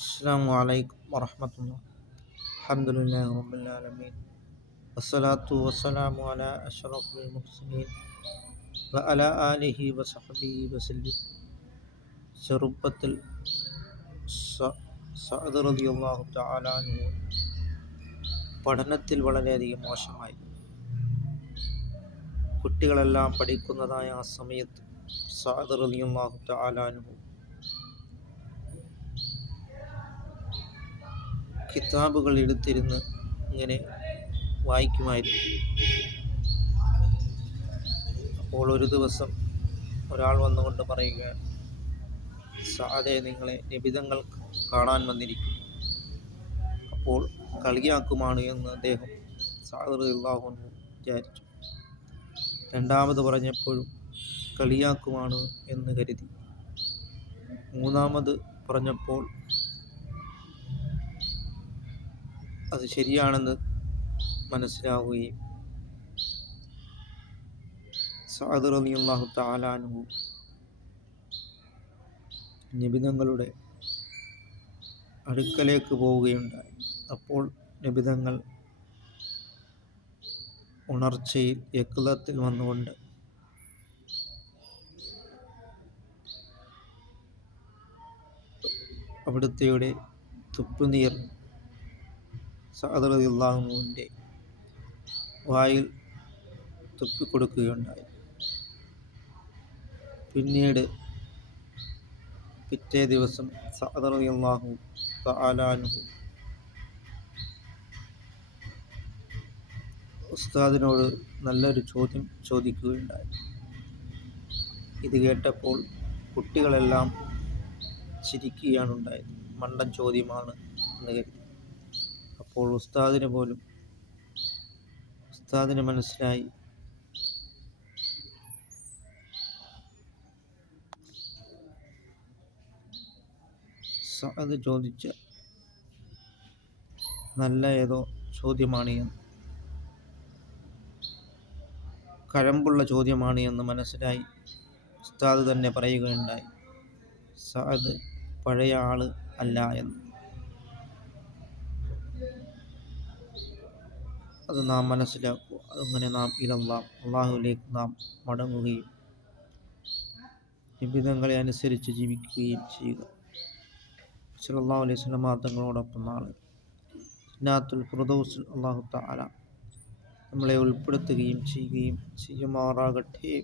السلام عليكم ورحمة الله. الحمد لله رب العالمين والصلاة والسلام على أشرف المرسلين وعلى آله وصحبه وسلم. ചെറുപ്പത്തിൽ സഅദ് റളിയല്ലാഹു തആല അൻഹു പഠനത്തിൽ വളരെയധികം മോശമായി. കുട്ടികളെല്ലാം പഠിക്കുന്നതായ ആ സമയത്ത് സഅദ് റളിയല്ലാഹു തആല അൻഹു കിതാബുകൾ എടുത്തിരുന്ന് ഇങ്ങനെ വായിക്കുമായിരുന്നു. അപ്പോൾ ഒരു ദിവസം ഒരാൾ വന്നുകൊണ്ട് പറയുക, സഅദേ, നിങ്ങളെ നബിതങ്ങൾ കാണാൻ വന്നിരിക്കും. അപ്പോൾ കളിയാക്കുമാണ് എന്ന് അദ്ദേഹം സഅദ് റളിയല്ലാഹു അൻഹു വിചാരിച്ചു. രണ്ടാമത് പറഞ്ഞപ്പോഴും കളിയാക്കുമാണ് എന്ന് കരുതി. മൂന്നാമത് പറഞ്ഞപ്പോൾ അത് ശരിയാണെന്ന് മനസ്സിലാവുകയും സഅദ് റളിയല്ലാഹു തആല അൻഹു നബിതങ്ങളുടെ അടുക്കലേക്ക് പോവുകയുണ്ടായി. അപ്പോൾ നബിതങ്ങൾ ഉണർച്ചയിൽ യക്ലത്തിൽ വന്നുകൊണ്ട് അവിടുത്തെയുടെ തുപ്പുനീർ സഅദ് റളിയല്ലാഹു അൻഹുവിൻ്റെ വായിൽ തുപ്പിക്കൊടുക്കുകയുണ്ടായി. പിന്നീട് പിറ്റേ ദിവസം സഅദ് റളിയല്ലാഹു തആല അൻഹു ഉസ്താദിനോട് നല്ലൊരു ചോദ്യം ചോദിക്കുകയുണ്ടായി. ഇത് കേട്ടപ്പോൾ കുട്ടികളെല്ലാം ചിരിക്കുകയാണ് ഉണ്ടായത്. മണ്ടൻ ചോദ്യമാണ് എന്ന് കരുതി. അപ്പോൾ ഉസ്താദിന് മനസ്സിലായി സഅദ് ചോദിച്ച നല്ല ഏതോ ചോദ്യമാണ് എന്ന്, കഴമ്പുള്ള ചോദ്യമാണ് എന്ന് മനസ്സിലായി. ഉസ്താദ് തന്നെ പറയുകയുണ്ടായി, സഅദ് പഴയ ആള് അല്ല എന്ന്. അത് നാം മനസ്സിലാക്കുക. അങ്ങനെ നാം അള്ളാഹുവിലേക്ക് നാം മടങ്ങുകയും നിബിധങ്ങളെ അനുസരിച്ച് ജീവിക്കുകയും ചെയ്യുക. സല്ലല്ലാഹു അലൈഹി വസല്ലം തങ്ങളോടൊപ്പം നാളെ ജന്നാത്തുൽ ഫിർദൗസിൽ അല്ലാഹു തആല നമ്മളെ ഉൾപ്പെടുത്തുകയും ചെയ്യുമാറാകട്ടെ.